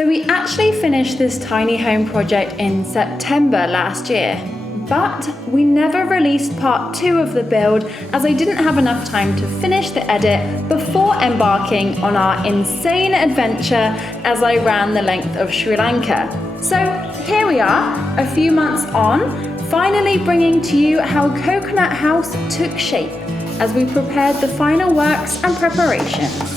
So we actually finished this tiny home project in September last year, but we never released part 2 of the build as I didn't have enough time to finish the edit before embarking on our insane adventure as I ran the length of Sri Lanka. So here we are, a few months on, finally bringing to you how Coconut House took shape as we prepared the final works and preparations.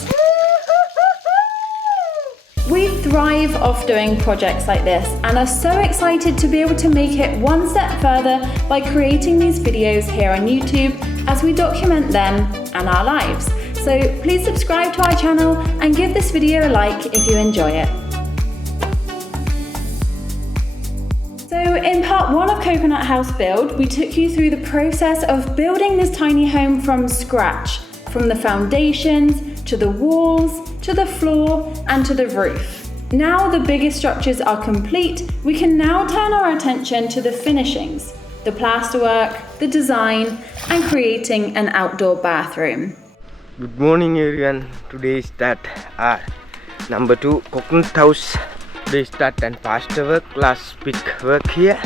We thrive off doing projects like this and are so excited to be able to make it one step further by creating these videos here on YouTube as we document them and our lives. So please subscribe to our channel and give this video a like if you enjoy it. So in part 1 of Coconut House Build, we took you through the process of building this tiny home from scratch, from the foundations to the walls, to the floor and to the roof. Now the biggest structures are complete, we can now turn our attention to the finishings, the plasterwork, the design and creating an outdoor bathroom. Good morning everyone. Today is that number 2 Coconut House. They start and plasterwork, last big work here.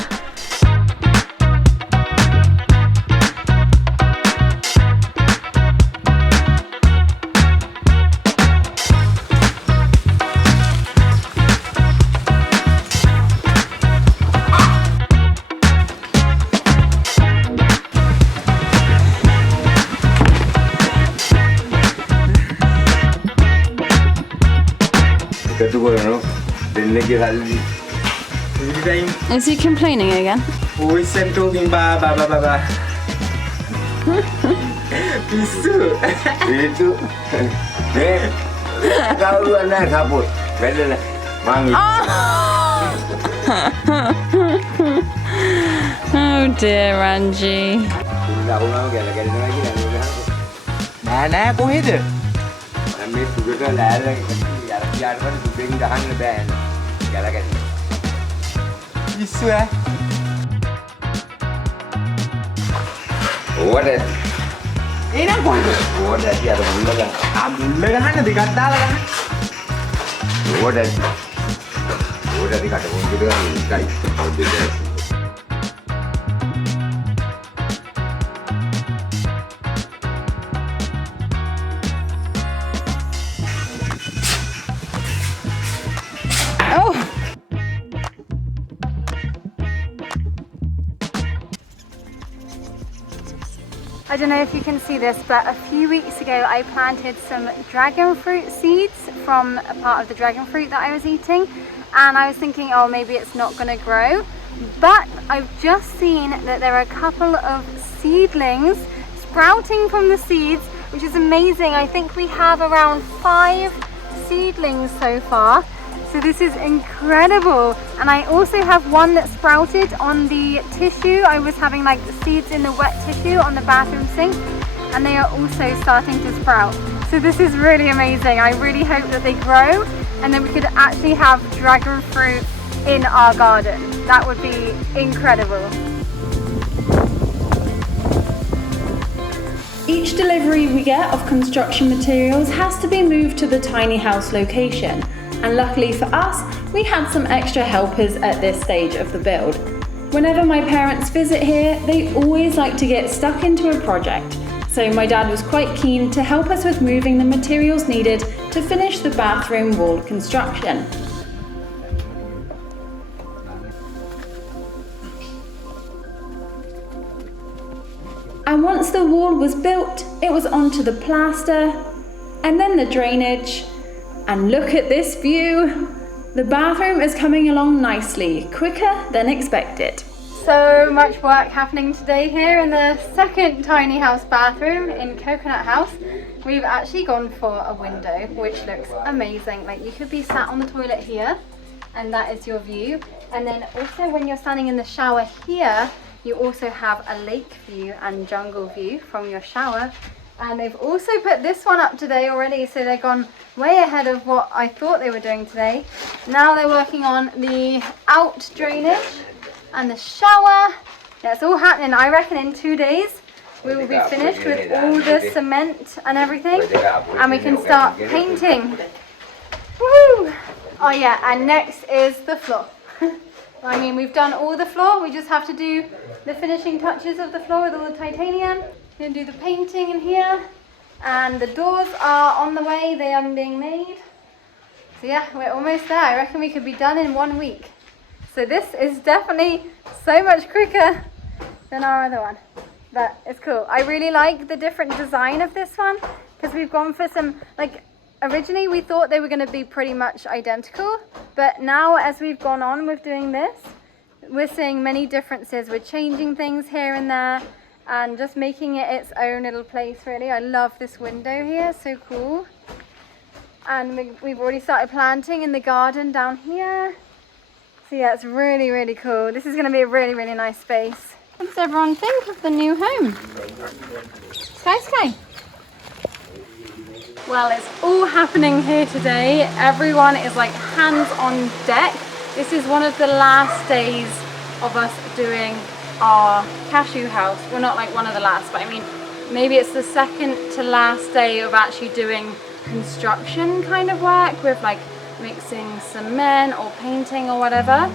Is he complaining again? Always and talking ba. Pisu. Itu. Kau dua nak kabut. Bela nak. Mami. Oh dear, Ranji. Mana කොහෙද? මේ සුගත ලෑල්ල යාට පස්සේ දුකෙන් ගහන්න බෑ. ගලගන්න. පිස්සු ඈ. ඕවට. එනං කොහෙද? ඕවට ඇතියට මුල්ල ගන්න. මුල්ල ගහන්න දෙකක් දාලා ගන්න. ඕවට. ඕවට දෙකට කොන්දේට ගන්න එකයි. ඔය I don't know if you can see this, but a few weeks ago I planted some dragon fruit seeds from a part of the dragon fruit that I was eating, and I was thinking, oh, maybe it's not going to grow, but I've just seen that there are a couple of seedlings sprouting from the seeds, which is amazing. I think we have around 5 seedlings so far. So this is incredible, and I also have one that sprouted on the tissue. I was having like the seeds in the wet tissue on the bathroom sink, and they are also starting to sprout. So this is really amazing. I really hope that they grow and then we could actually have dragon fruit in our garden. That would be incredible. Each delivery we get of construction materials has to be moved to the tiny house location. And luckily for us, we had some extra helpers at this stage of the build. Whenever my parents visit here, they always like to get stuck into a project. So my dad was quite keen to help us with moving the materials needed to finish the bathroom wall construction. And once the wall was built, it was onto the plaster, and then the drainage. And look at this view! The bathroom is coming along nicely, quicker than expected. So much work happening today here in the second tiny house bathroom in Coconut House. We've actually gone for a window, which looks amazing. Like, you could be sat on the toilet here, and that is your view. And then also when you're standing in the shower here, you also have a lake view and jungle view from your shower. And they've also put this one up today already, so they've gone way ahead of what I thought they were doing today. Now they're working on the out drainage and the shower. That's all happening. I reckon in 2 days we will be finished with all the cement and everything, and we can start painting. Woo! Oh yeah, and next is the floor. I mean, we've done all the floor. We just have to do the finishing touches of the floor with all the titanium. We're gonna do the painting in here. And the doors are on the way. They are being made. So yeah, we're almost there. I reckon we could be done in 1 week. So this is definitely so much quicker than our other one. But it's cool. I really like the different design of this one because we've gone for some, like, originally we thought they were going to be pretty much identical, but now as we've gone on with doing this, we're seeing many differences. We're changing things here and there and just making it its own little place, really. I love this window here, so cool. And we've already started planting in the garden down here. So yeah, it's really, really cool. This is going to be a really, really nice space. What does everyone think of the new home? Sky. Well, it's all happening here today. Everyone is like hands on deck. This is one of the last days of us doing our cashew house. Well, not like one of the last, but I mean, maybe it's the second to last day of actually doing construction kind of work with like mixing cement or painting or whatever.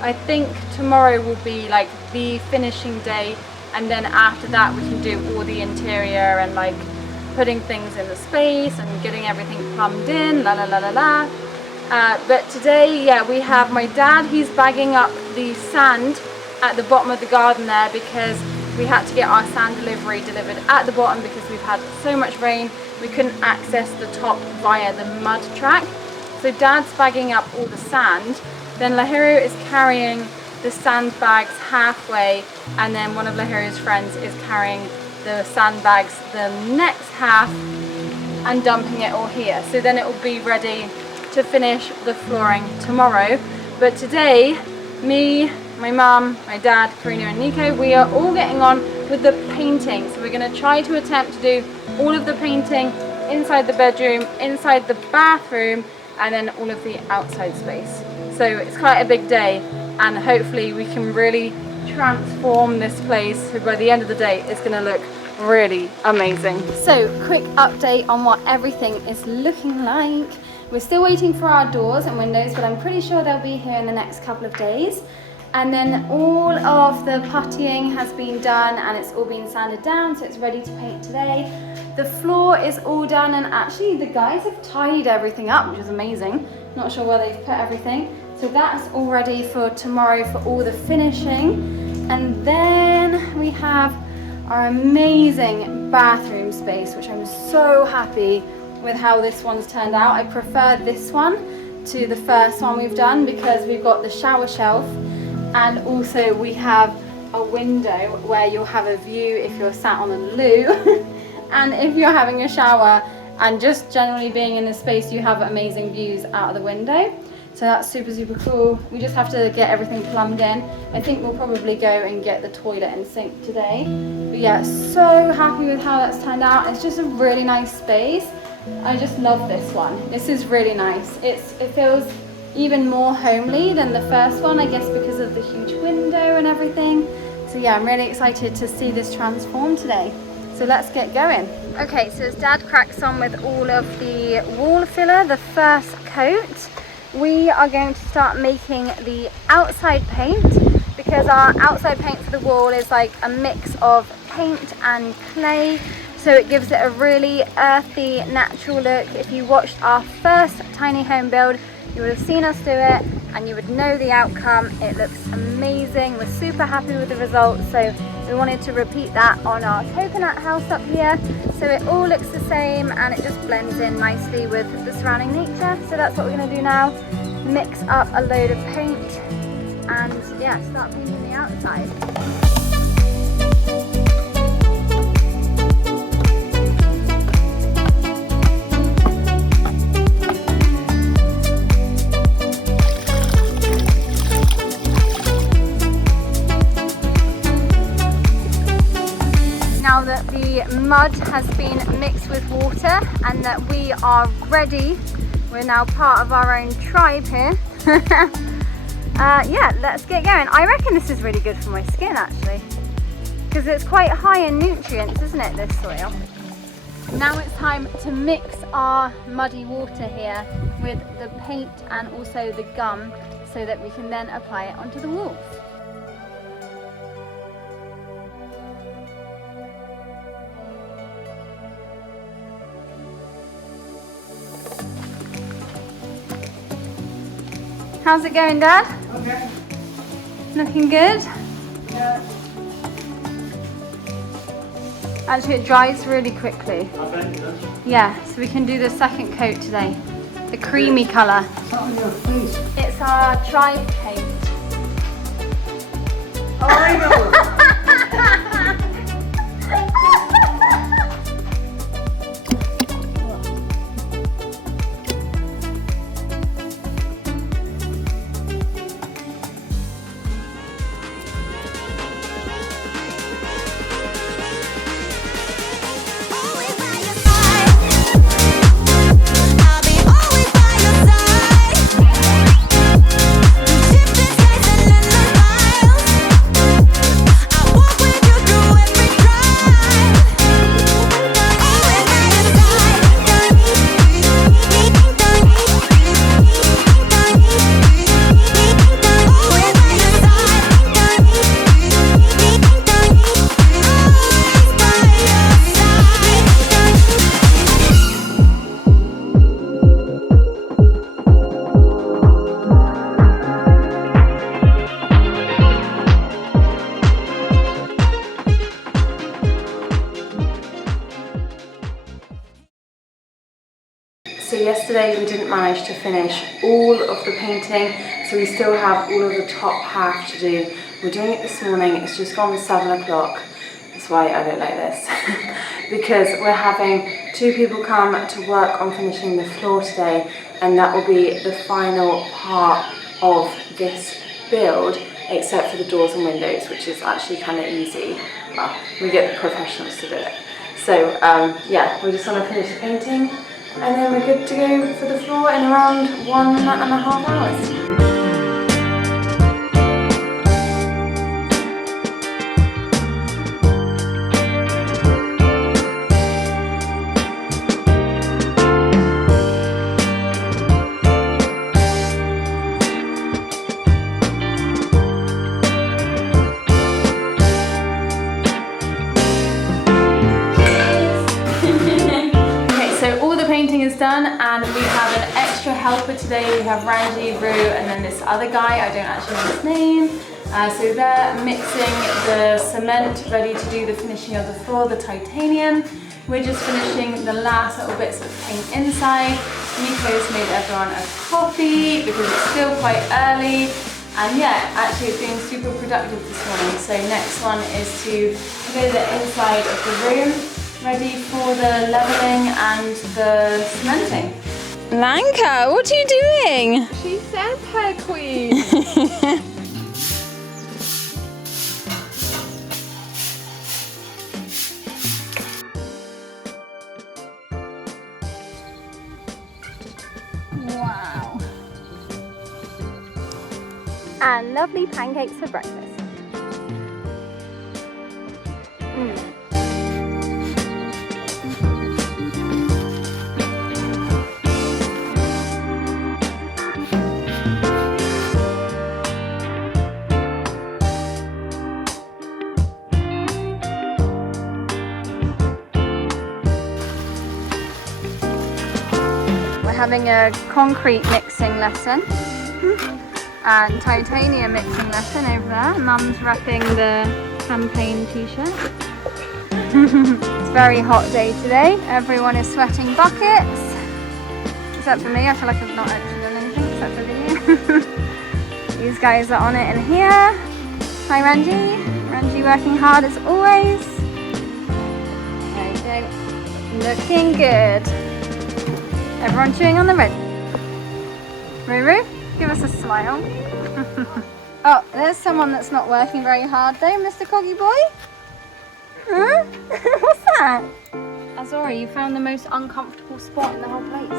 I think tomorrow will be like the finishing day, and then after that we can do all the interior and like putting things in the space and getting everything plumbed in, la la la la la. But today, yeah, we have my dad. He's bagging up the sand at the bottom of the garden there because we had to get our sand delivered at the bottom because we've had so much rain we couldn't access the top via the mud track. So dad's bagging up all the sand, then Lahiru is carrying the sandbags halfway, and then one of Lahiru's friends is carrying the sandbags the next half and dumping it all here. So then it will be ready to finish the flooring tomorrow. But today, me, my mum, my dad, Karina and Nico, we are all getting on with the painting. So we're going to try to attempt to do all of the painting inside the bedroom, inside the bathroom, and then all of the outside space. So it's quite a big day, and hopefully we can really transform this place so by the end of the day it's going to look really amazing. So quick update on what everything is looking like. We're still waiting for our doors and windows, but I'm pretty sure they'll be here in the next couple of days. And then all of the puttying has been done and it's all been sanded down, so it's ready to paint today. The floor is all done, and actually the guys have tidied everything up, which is amazing. Not sure where they've put everything. So that's all ready for tomorrow for all the finishing. And then we have our amazing bathroom space, which I'm so happy with how this one's turned out. I prefer this one to the first one we've done because we've got the shower shelf, and also we have a window where you'll have a view if you're sat on a loo and if you're having a shower, and just generally being in this space you have amazing views out of the window. So that's super, super cool. We just have to get everything plumbed in. I think we'll probably go and get the toilet and sink today. But yeah, so happy with how that's turned out. It's just a really nice space. I just love this one. This is really nice. It feels even more homely than the first one, I guess because of the huge window and everything. So yeah, I'm really excited to see this transform today. So let's get going. Okay, so as Dad cracks on with all of the wall filler, the first coat, we are going to start making the outside paint, because our outside paint for the wall is like a mix of paint and clay, so it gives it a really earthy, natural look. If you watched our first tiny home build, you would have seen us do it and you would know the outcome. It looks amazing. We're super happy with the results, so we wanted to repeat that on our coconut house up here, so it all looks the same and it just blends in nicely with the surrounding nature. So that's what we're going to do now, mix up a load of paint and yeah, start painting the outside. Now that the mud has been mixed with water and that we are ready, we're now part of our own tribe here. Yeah, let's get going. I reckon this is really good for my skin actually, because it's quite high in nutrients, isn't it, this soil? Now it's time to mix our muddy water here with the paint and also the gum so that we can then apply it onto the walls. How's it going, Dad? Okay. Looking good? Yeah. Actually, it dries really quickly. I bet it does. Yeah, so we can do the second coat today. The creamy colour. What's on your face? It's our tribe paint. Oh, I know. So yesterday we didn't manage to finish all of the painting, so we still have all of the top half to do. We're doing it this morning, it's just gone 7 o'clock. That's why I look like this. Because we're having 2 people come to work on finishing the floor today, and that will be the final part of this build, except for the doors and windows, which is actually kind of easy. Well, we get the professionals to do it. So yeah, we just want to finish the painting, and then we're good to go for the floor in around 1.5 hours. Is done, and we have an extra helper today. We have Ranji, Roo, and then this other guy, I don't actually know his name. So they're mixing the cement, ready to do the finishing of the floor, the titanium. We're just finishing the last little bits of paint inside. Nico's made everyone a coffee because it's still quite early. And yeah, actually it's been super productive this morning. So next one is to clear the inside of the room, ready for the levelling and the cementing. Lanka, what are you doing? She's Vampire Queen. Wow. And lovely pancakes for breakfast. Having a concrete mixing lesson and titanium mixing lesson over there. Mum's wrapping the campaign t-shirt. It's a very hot day today. Everyone is sweating buckets. Except for me, I feel like I've not actually done anything except for video. These guys are on it in here. Hi Ranji. Ranji working hard as always. There you go. Looking good. Everyone chewing on the red. Ruru, give us a smile. Oh, there's someone that's not working very hard though, Mr. Coggy Boy. Huh? What's that? Azora, you found the most uncomfortable spot in the whole place.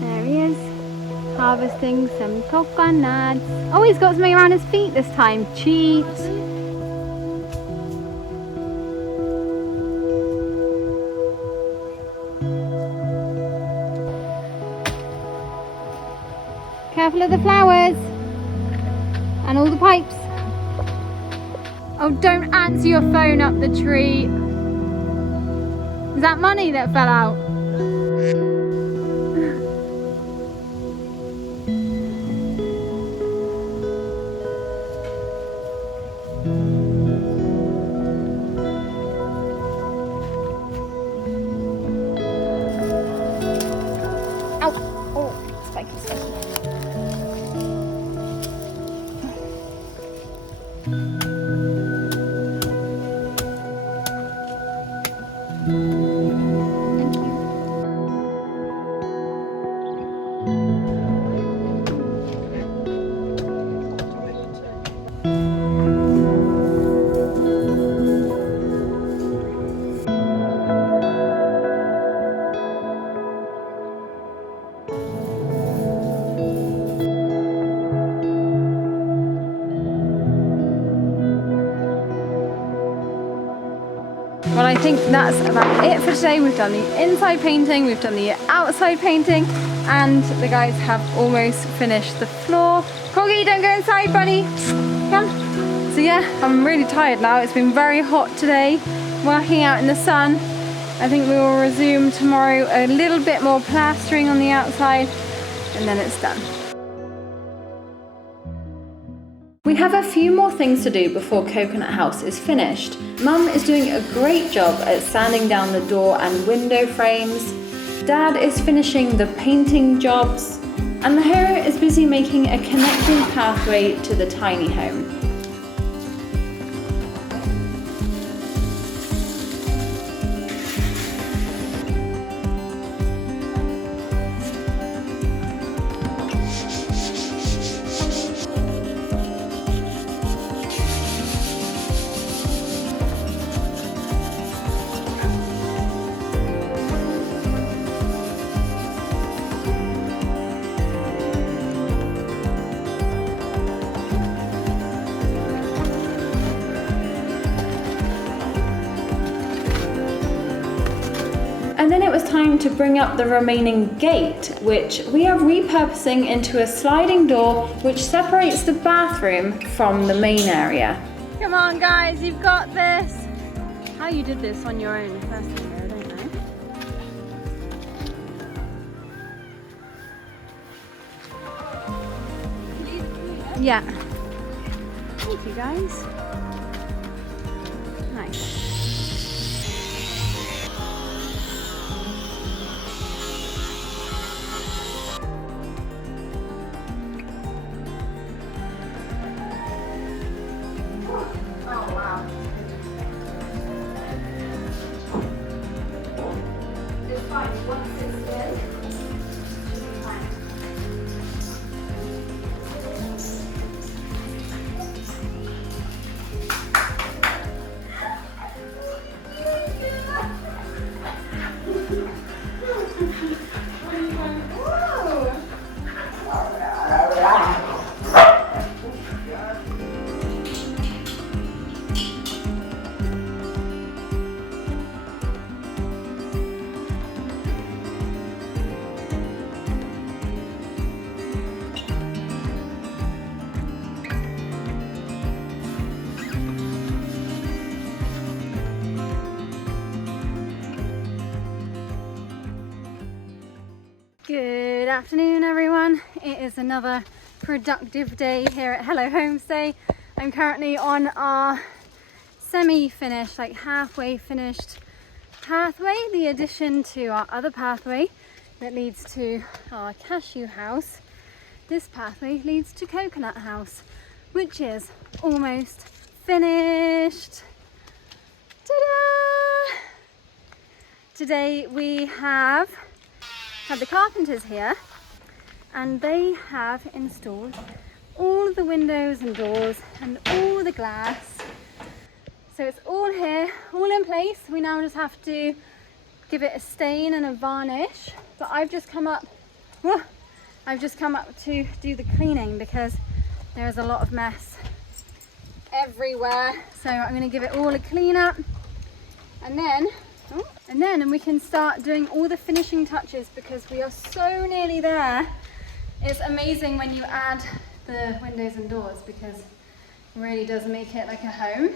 There he is. harvesting some coconuts. Oh, he's got something around his feet this time. Cheat. Careful of the flowers and all the pipes. Oh, don't answer your phone up the tree. Is that money that fell out? Well, I think that's about it for today. We've done the inside painting, we've done the outside painting, and the guys have almost finished the floor. Corgi, don't go inside, buddy. Come. So yeah, I'm really tired now. It's been very hot today, working out in the sun. I think we will resume tomorrow a little bit more plastering on the outside, and then it's done. We have a few more things to do before Coconut House is finished. Mum is doing a great job at sanding down the door and window frames. Dad is finishing the painting jobs. And the hero is busy making a connecting pathway to the tiny home. And then it was time to bring up the remaining gate, which we are repurposing into a sliding door which separates the bathroom from the main area. Come on guys, you've got this! How you did this on your own first video, I don't know. Yeah. Thank you guys. Nice. Good afternoon everyone. It is another productive day here at Hello Homestay. I'm currently on our semi-finished, like halfway finished pathway, the addition to our other pathway that leads to our cashew house. This pathway leads to Coconut House, which is almost finished. Ta-da! Today we have had the carpenters here and they have installed all the windows and doors and all the glass. So it's all here, all in place. We now just have to give it a stain and a varnish. But I've just come up I've just come up to do the cleaning because there is a lot of mess everywhere. So I'm going to give it all a clean up, and then we can start doing all the finishing touches because we are so nearly there. It's amazing when you add the windows and doors because it really does make it like a home.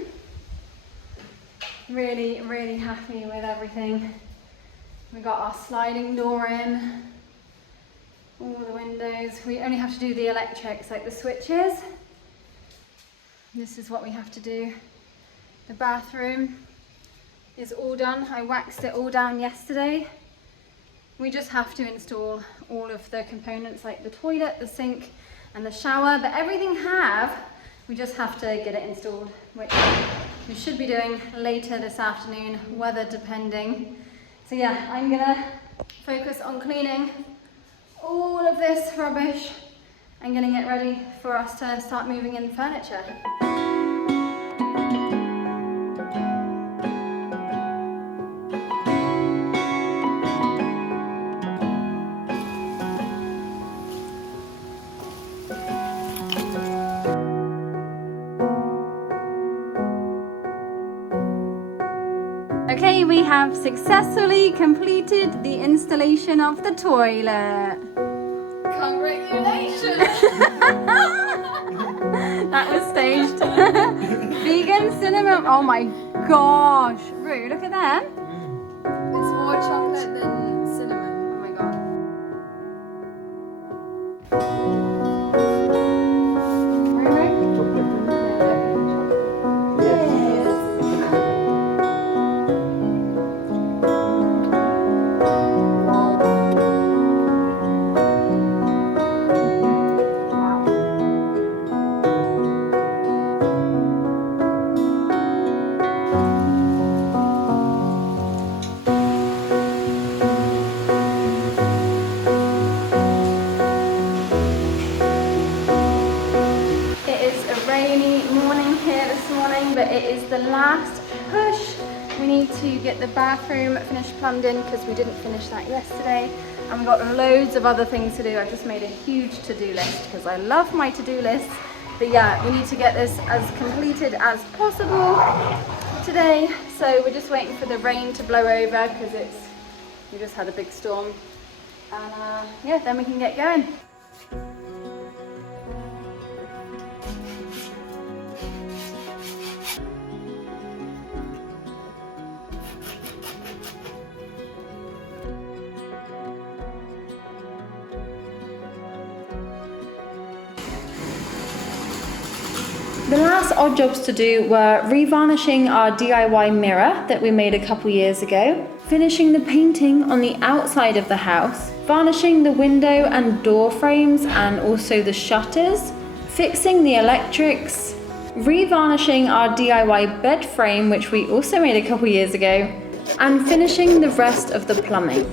Really, really happy with everything. We got our sliding door in, all the windows. We only have to do the electrics, like the switches. This is what we have to do. The bathroom is all done. I waxed it all down yesterday. We just have to install all of the components like the toilet, the sink and the shower, but everything we just have to get it installed, which we should be doing later this afternoon, weather depending. So yeah, I'm gonna focus on cleaning all of this rubbish and getting it ready for us to start moving in furniture. Okay, we have successfully completed the installation of the toilet. Congratulations! That was staged. Vegan cinnamon. Oh my gosh. Rue, look at that. It's more chocolate than cinnamon. Oh my god. But it is the last push. We need to get the bathroom finished plumbed in because we didn't finish that yesterday, and we've got loads of other things to do. I've just made a huge to-do list because I love my to-do lists. But yeah, we need to get this as completed as possible today. So we're just waiting for the rain to blow over because we just had a big storm, and yeah, then we can get going. The last odd jobs to do were revarnishing our DIY mirror that we made a couple years ago, finishing the painting on the outside of the house, varnishing the window and door frames and also the shutters, fixing the electrics, revarnishing our DIY bed frame, which we also made a couple years ago, and finishing the rest of the plumbing.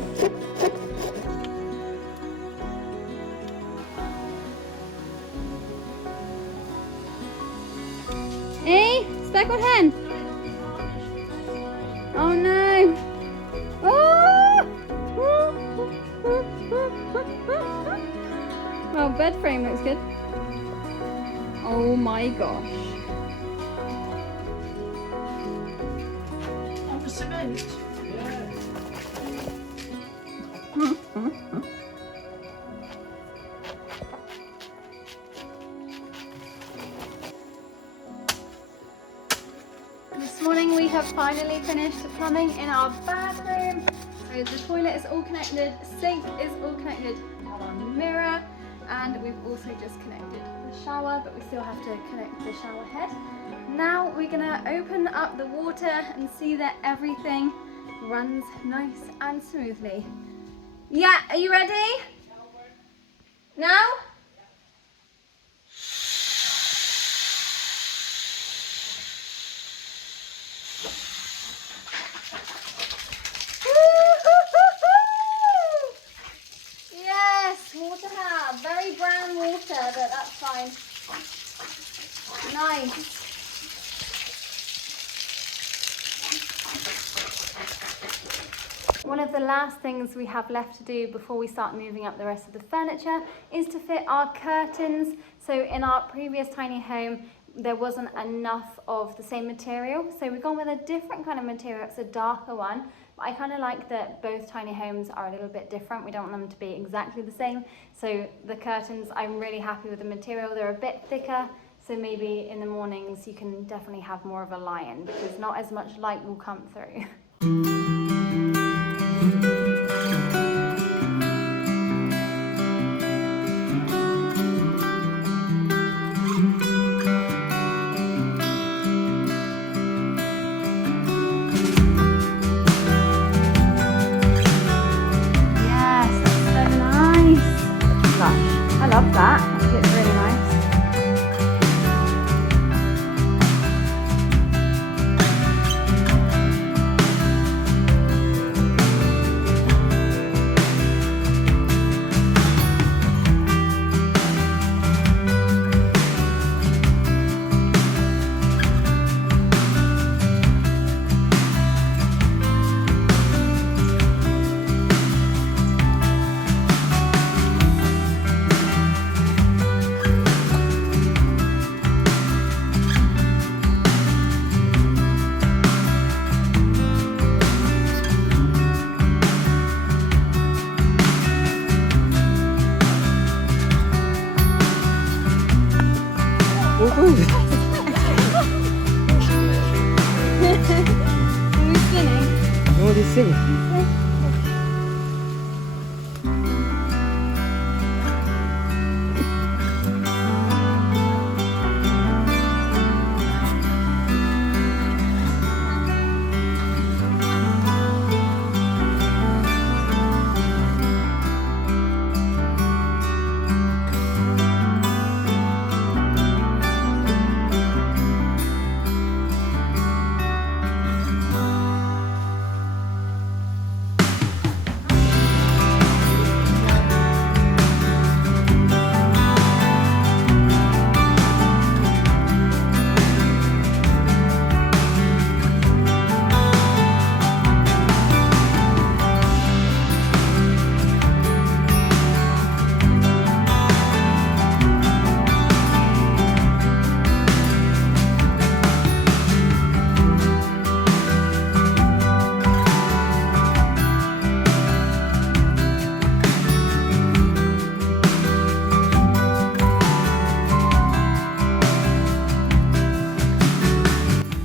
Hey, speckled hen! Oh no! Oh! Well, bed frame looks good. Oh my gosh. On the cement. This morning we have finally finished the plumbing in our bathroom. So the toilet is all connected, sink is all connected, we have our mirror, and we've also just connected the shower, but we still have to connect the shower head. Now we're gonna open up the water and see that everything runs nice and smoothly. Yeah, are you ready? Now? Yes, water have. Very brown water, but that's fine. Nice. one of the last things we have left to do before we start moving up the rest of the furniture is to fit our curtains. So in our previous tiny home, there wasn't enough of the same material. So we've gone with a different kind of material. It's a darker one. But I kind of like that both tiny homes are a little bit different. We don't want them to be exactly the same. So the curtains, I'm really happy with the material. They're a bit thicker. So maybe in the mornings you can definitely have more of a lion because not as much light will come through. I love that. I think it's really nice.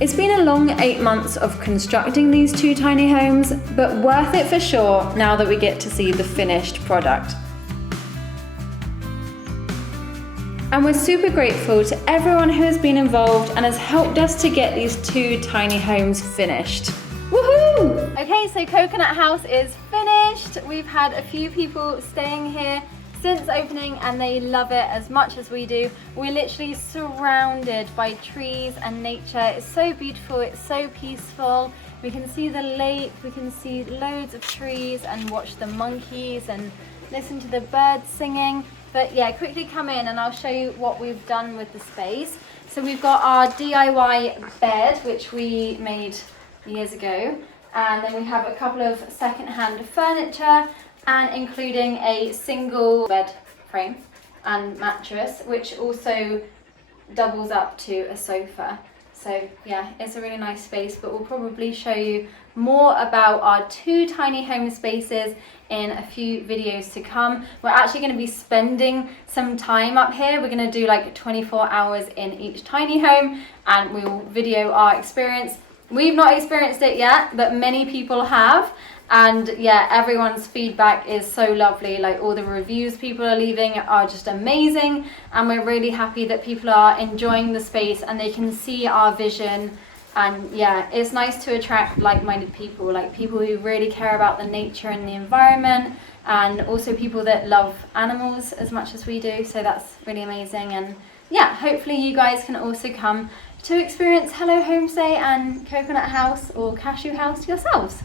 It's been a long 8 months of constructing these two tiny homes, but worth it for sure now that we get to see the finished product. And we're super grateful to everyone who has been involved and has helped us to get these two tiny homes finished. Woohoo! Okay, so Coconut House is finished. We've had a few people staying here since opening and they love it as much as we do. We're literally surrounded by trees and nature. It's so beautiful, it's so peaceful. We can see the lake, we can see loads of trees and watch the monkeys and listen to the birds singing. But yeah, quickly come in and I'll show you what we've done with the space. So we've got our DIY bed, which we made years ago. And then we have a couple of second-hand furniture and including a single bed frame and mattress, which also doubles up to a sofa. So yeah, it's a really nice space, but we'll probably show you more about our two tiny home spaces in a few videos to come. We're actually going to be spending some time up here. We're going to do like 24 hours in each tiny home and we will video our experience. We've not experienced it yet, but many people have. And yeah, everyone's feedback is so lovely. Like all the reviews people are leaving are just amazing. And we're really happy that people are enjoying the space and they can see our vision. And yeah, it's nice to attract like-minded people, like people who really care about the nature and the environment, and also people that love animals as much as we do. So that's really amazing. And yeah, hopefully you guys can also come to experience Hello Homestay and Coconut House or Cashew House yourselves.